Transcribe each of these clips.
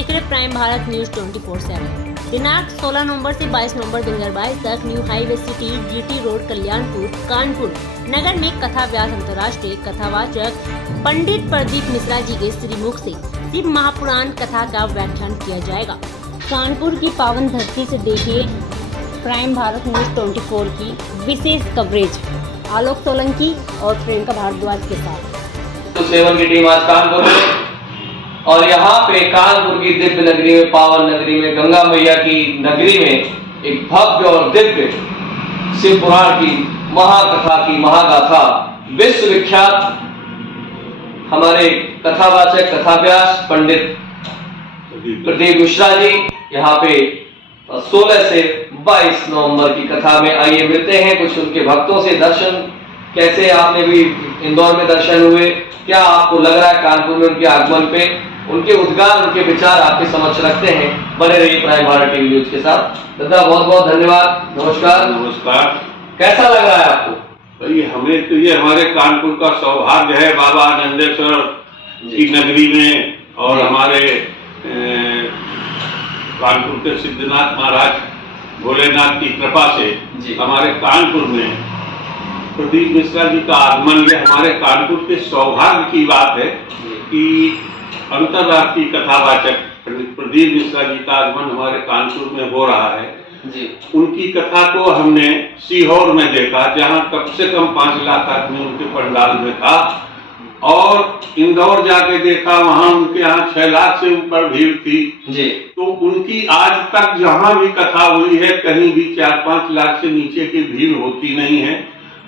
देख रहे prime Bharat news 24/7। दिनांक 16 नवंबर से 22 नवंबर 2022 तक new highway city GT road Kalyanpur Kanpur Nagar में कथा व्यास अंतर्राष्ट्रीय कथावाचक पंडित प्रदीप मिश्रा जी के श्रीमुख से शिव महापुराण कथा का व्याख्यान किया जाएगा। कानपुर की पावन धरती से देखिए प्राइम भारत न्यूज 24 की विशेष कवरेज आलोक सोलंकी और प्रियंका भारद्वाज के साथ। सेवन की टीम आज कानपुर में और यहाँ पे कानपुर की दिव्य नगरी में, पावन नगरी में, गंगा मैया की नगरी में एक भव्य और दिव्य शिव पुराण की महाकथा की महागाथा विश्व विख्यात हमारे कथावाचक कथाव्यास पंडित प्रदीप मिश्रा जी यहाँ पे 16 से 22 नवंबर की कथा में आइए मिलते हैं कुछ उनके भक्तों से। दर्शन कैसे, आपने भी इंदौर में दर्शन हुए, क्या आपको लग रहा है कानपुर में उनके आगमन पे, उनके उद्गार, उनके विचार आपके समक्ष रखते हैं। बने रहिए प्राइम भारत टीवी न्यूज के साथ। दादा बहुत बहुत धन्यवाद। नमस्कार। नमस्कार। कैसा लग रहा है आपको? भाई हमें तो ये हमारे कानपुर का सौभाग्य है बाबा आनंदेश्वर की नगरी में और हमारे कानपुर के सिद्धनाथ महाराज भोलेनाथ की कृपा से हमारे कानपुर में प्रदीप मिश्रा जी का आगमन। ये हमारे कानपुर के सौभाग्य की बात है कि अंतर्राष्ट्रीय कथावाचक प्रदीप मिश्रा जी का आगमन हमारे कानपुर में हो रहा है जी। उनकी कथा को हमने सीहोर में देखा जहां कम से कम 5 लाख आदमी उनके पंडाल में था, और इंदौर जाके देखा वहां उनके यहाँ 6 लाख से ऊपर भीड़ थी जी। तो उनकी आज तक जहां भी कथा हुई है कहीं भी 4-5 लाख से नीचे की भीड़ होती नहीं है।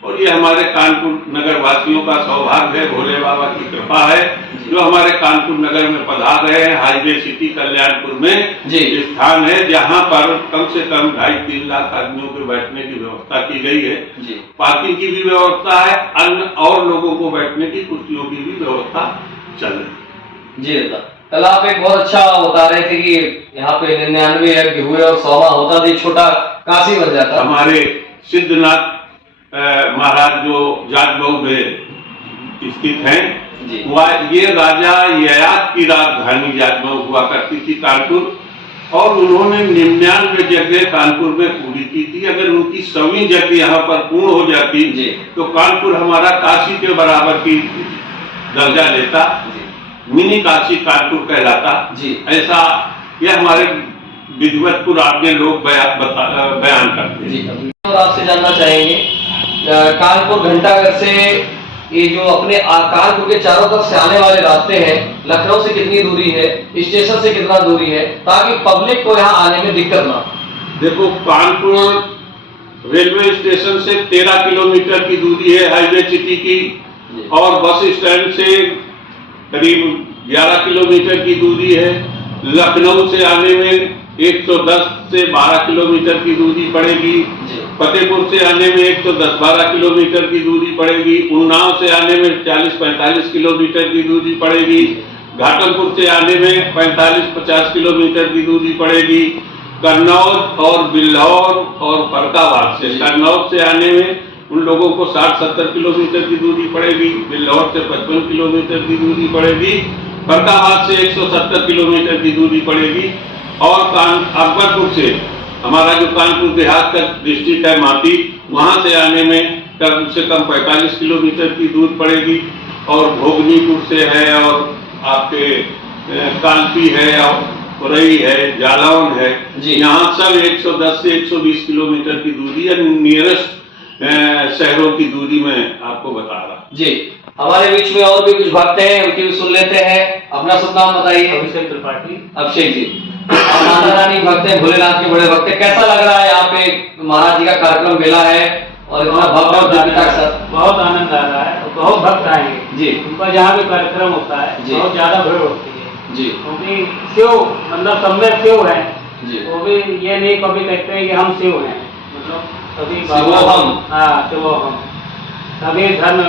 और ये हमारे कानपुर नगर वासियों का सौभाग्य है, भोले बाबा की कृपा है जो हमारे कानपुर नगर में पधार रहे हैं। हाईवे सिटी कल्याणपुर में स्थान है जहां पर कम से कम 2.5-3 लाख आदमियों के बैठने की व्यवस्था की गई है। पार्किंग की भी व्यवस्था है, अन्य और लोगों को बैठने की कुर्सियों की भी व्यवस्था चल रही जी। कल आप एक बहुत अच्छा बता रहे थे कि यहाँ पे 99 यज्ञ हुए और 100वां होता तो छोटा काशी बन जाता। हमारे सिद्धनाथ महाराज जो जाटमऊ में स्थित हैं, ये राजा ययाति की राजधानी जाटमऊ हुआ करती थी कानपुर, और उन्होंने 99 यज्ञ कानपुर में पूरी की थी। अगर उनकी 100वीं यज्ञ यहाँ पर पूर्ण हो जाती तो कानपुर हमारा काशी के बराबर की दर्जा लेता, मिनी काशी कानपुर कहलाता। ऐसा यह हमारे विधिवत पुराने लोग बयान करते हैं। और आपसे जानना चाहेंगे कानपुर घंटाघर से ये जो अपने कानपुर के चारों तरफ से आने वाले रास्ते हैं, लखनऊ से कितनी दूरी है, स्टेशन से कितना दूरी है, ताकि पब्लिक को यहाँ आने में दिक्कत ना। देखो, कानपुर रेलवे स्टेशन से 13 किलोमीटर की दूरी है हाईवे सिटी की, और बस स्टैंड से करीब 11 किलोमीटर की दूरी है। लखनऊ से आने में 110 से 12 किलोमीटर की दूरी पड़ेगी। फतेहपुर से आने में 110-12 किलोमीटर की दूरी पड़ेगी। उन्नाव से आने में 40-45 किलोमीटर की दूरी पड़ेगी। घाटमपुर से आने में 45-50 किलोमीटर की दूरी पड़ेगी। कन्नौज और बिल्हौर और फरकाबाद से, कन्नौज से आने में उन लोगों को 60-70 किलोमीटर की दूरी पड़ेगी। बिल्हौर से 55 किलोमीटर की दूरी पड़ेगी। फरकाबाद से 170 किलोमीटर की दूरी पड़ेगी। और अकबरपुर से हमारा जो कानपुर देहात का डिस्ट्रिक्ट है मापी, वहां से आने में कम से कम 45 किलोमीटर की दूर पड़ेगी। और भोगनीपुर से है, और आपके कालपी है, और पुरई है, जालौन है, यहाँ सब 110 से 120 किलोमीटर की दूरी है। नियरेस्ट शहरों की दूरी में आपको बता रहा जी। हमारे बीच में और भी कुछ भक्त हैं, उनकी भी सुन लेते हैं। अपना शुभ नाम बताइए। अभिषेक त्रिपाठी। अभिषेक जी, माता रानी भक्त हैं, भोलेनाथ के बड़े भक्त हैं। कैसा लग रहा है यहाँ पे महाराज जी का कार्यक्रम मेला है और इतना भव्य के साथ? बहुत आनंद आ रहा है, बहुत भक्त आएंगे जी। उनका जहाँ भी कार्यक्रम होता है बहुत ज्यादा भीड़ होती है जी, क्योंकि शिव मतलब सब में शिव है जी। वो भी ये नहीं कभी कहते हैं कि हम शिव हैं, मतलब सभी शिवोहम सभी धर्म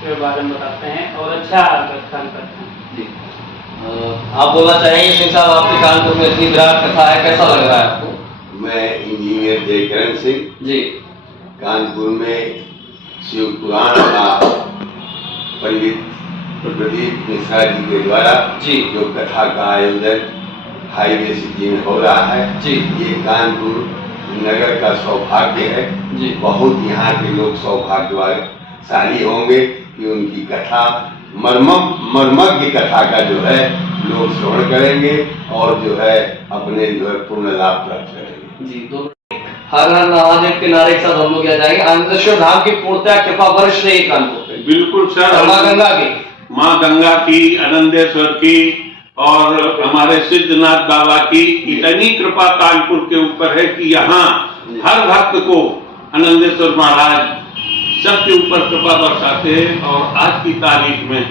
के बारे में बताते हैं और अच्छा व्याख्यान करते हैं जी। आप बोलना चाहेंगे सिंह साहब, आपके कानपुर में इतनी विराट कथा है, कैसा लग रहा है आपको? मैं इंजीनियर जयकरण सिंह जी कानपुर में शिव पुराण का पंडित प्रदीप मिश्रा जी के द्वारा जो कथा का आयोजन हाईवे सिटी में हो रहा है जी। ये कानपुर नगर का सौभाग्य है जी। बहुत यहाँ के लोग सौभाग्यशाली होंगे कि उनकी कथा मर्मज्ञ कथा का जो है लोग श्रवण करेंगे और जो है अपने जो है पूर्ण लाभ प्राप्त करेंगे। जी। तो हर हर महादेव के नारे के साथ हम लोग क्या जाएंगे आनंदेश्वर धाम की पूर्णतः कृपा वर्ष रही कानपुर पे। बिल्कुल सर, माँ गंगा की, माँ गंगा की, आनंदेश्वर की और हमारे सिद्धनाथ बाबा की इतनी कृपा कानपुर के ऊपर है कि यहाँ हर भक्त को आनंदेश्वर महाराज सबके ऊपर कृपा बरसाते हैं और आज की तारीख में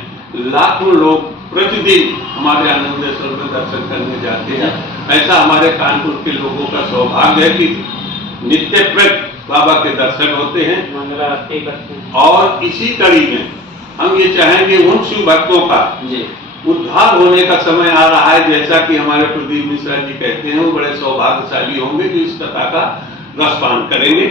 लाखों लोग प्रतिदिन हमारे आनंदेश्वर में दर्शन करने जाते हैं। ऐसा हमारे कानपुर के लोगों का सौभाग्य है कि नित्य प्रत बाबा के दर्शन होते हैं। मंगला आरती करते हैं। और इसी कड़ी में हम ये चाहेंगे उन शिव भक्तों का जी। उद्धार होने का समय आ रहा है, जैसा कि हमारे प्रदीप मिश्रा जी कहते हैं, वो बड़े सौभाग्यशाली होंगे जो इस कथा का रसपान करेंगे।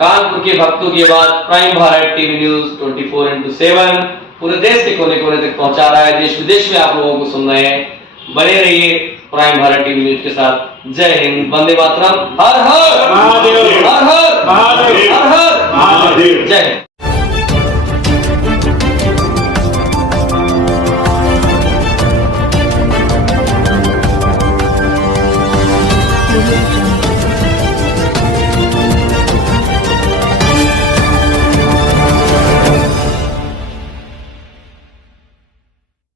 कानपुर के भक्तों की बात प्राइम भारत टीवी न्यूज 24/7 पूरे देश के कोने कोने तक पहुंचा रहा है। देश विदेश में आप लोगों को सुन रहे हैं। बने रहिए प्राइम भारत टीवी न्यूज के साथ। जय हिंद, वंदे मातरम, हर हर महादेव, हर हर महादेव, हर हर महादेव। जय हिंद।